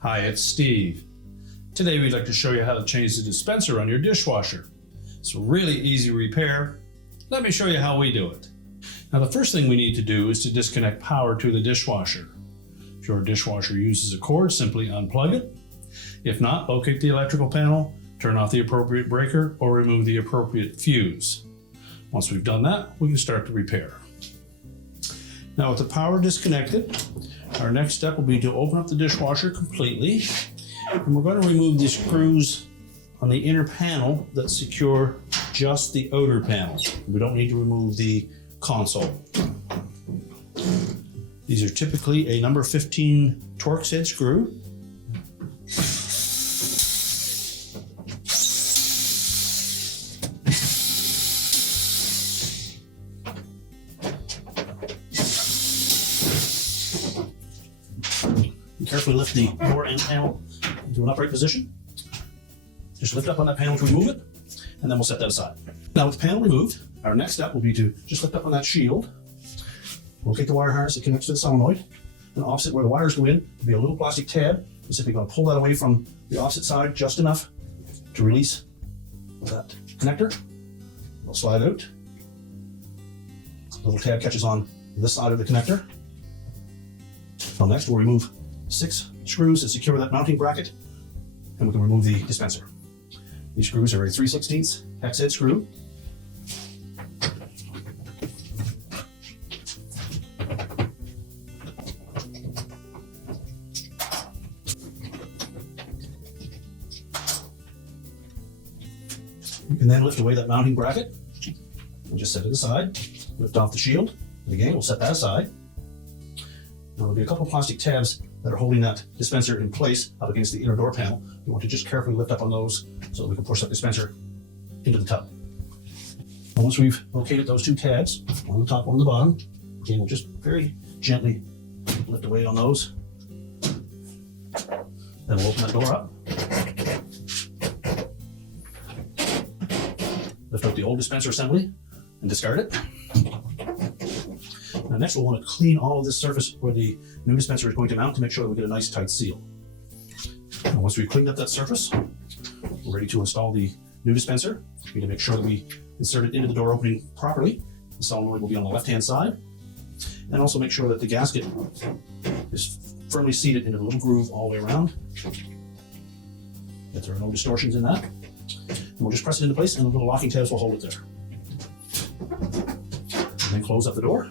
Hi, it's Steve. Today we'd like to show you how to change the dispenser on your dishwasher. It's a really easy repair. Let me show you how we do it. Now the first thing we need to do is to disconnect power to the dishwasher. If your dishwasher uses a cord, simply unplug it. If not, locate the electrical panel, turn off the appropriate breaker, or remove the appropriate fuse. Once we've done that, we can start the repair. Now with the power disconnected, our next step will be to open up the dishwasher completely, and we're going to remove the screws on the inner panel that secure just the outer panel. We don't need to remove the console. These are typically a number 15 Torx head screw. Carefully lift the door end panel into an upright position. Just lift up on that panel to remove it, and then we'll set that aside. Now with the panel removed, our next step will be to just lift up on that shield, locate the wire harness that connects to the solenoid, and opposite where the wires go in will be a little plastic tab. We're simply going to pull that away from the opposite side just enough to release that connector. It'll slide out. The little tab catches on this side of the connector. Now next we'll remove 6 screws that secure that mounting bracket, and we can remove the dispenser. These screws are a 3/16 hex head screw. You can then lift away that mounting bracket and just set it aside. Lift off the shield, and again we'll set that aside. Now there'll be a couple of plastic tabs that are holding that dispenser in place up against the inner door panel. You want to just carefully lift up on those so that we can push that dispenser into the tub. And once we've located those 2 tabs, one on the top, one on the bottom, again we'll just very gently lift away on those. Then we'll open that door up. Lift out the old dispenser assembly and discard it. Now next we'll want to clean all of this surface where the new dispenser is going to mount to make sure that we get a nice tight seal. And once we've cleaned up that surface, we're ready to install the new dispenser. We need to make sure that we insert it into the door opening properly. The solenoid will be on the left-hand side. And also make sure that the gasket is firmly seated into the little groove all the way around, that there are no distortions in that. And we'll just press it into place, and the little locking tabs will hold it there. And then close up the door.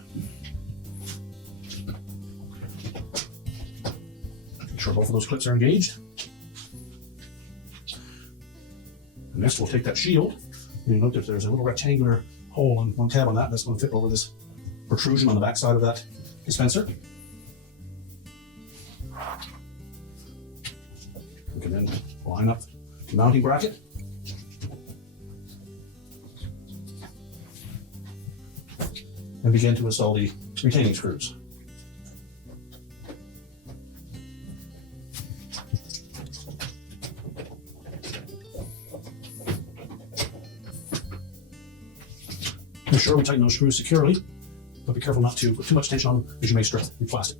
Make sure both of those clips are engaged. And next we'll take that shield, and you note that there's a little rectangular hole in one tab on that that's going to fit over this protrusion on the back side of that dispenser. We can then line up the mounting bracket. And begin to install the retaining screws. Be sure we tighten those screws securely, but be careful not to put too much tension on them because you may strip the plastic.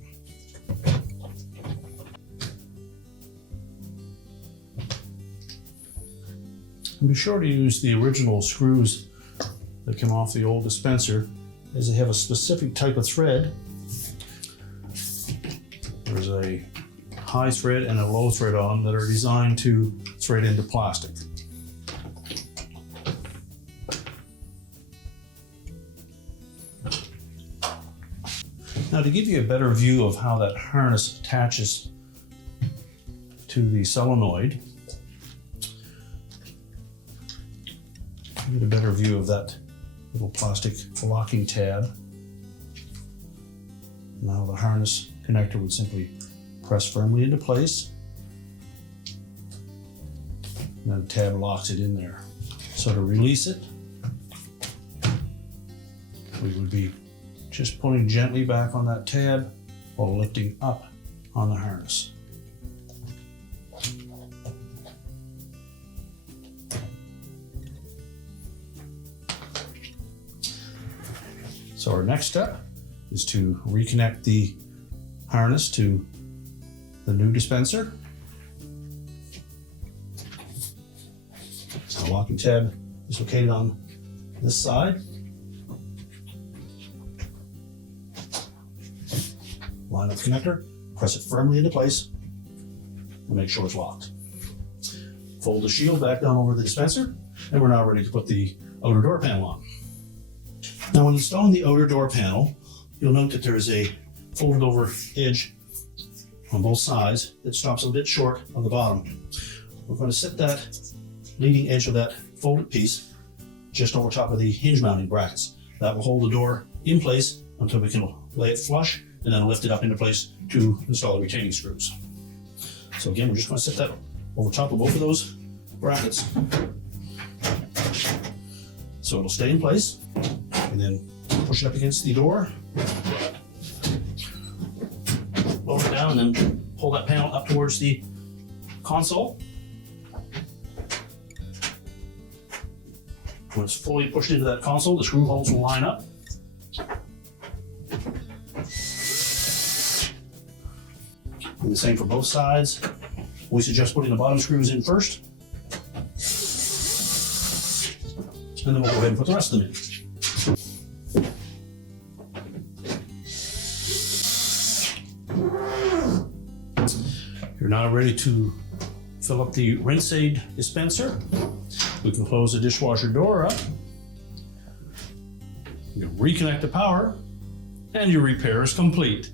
And be sure to use the original screws that come off the old dispenser, as they have a specific type of thread. There's a high thread and a low thread on that are designed to thread into plastic. Now to give you a better view of how that harness attaches to the solenoid, get a better view of that little plastic locking tab. Now the harness connector would simply press firmly into place, and then the tab locks it in there. So to release it, we would be just pulling gently back on that tab while lifting up on the harness. So our next step is to reconnect the harness to the new dispenser. So the locking tab is located on this side. Line up the connector, press it firmly into place, and make sure it's locked. Fold the shield back down over the dispenser, and we're now ready to put the outer door panel on. Now when installing the outer door panel, you'll note that there is a folded over edge on both sides that stops a bit short on the bottom. We're going to set that leading edge of that folded piece just over top of the hinge mounting brackets. That will hold the door in place until we can lay it flush and then lift it up into place to install the retaining screws. So again, we're just going to set that over top of both of those brackets so it'll stay in place, and then push it up against the door, lower it down, and then pull that panel up towards the console. When it's fully pushed into that console, the screw holes will line up. And the same for both sides. We suggest putting the bottom screws in first, and then we'll go ahead and put the rest of them in. You're now ready to fill up the rinse aid dispenser. We can close the dishwasher door up. You can reconnect the power, and your repair is complete.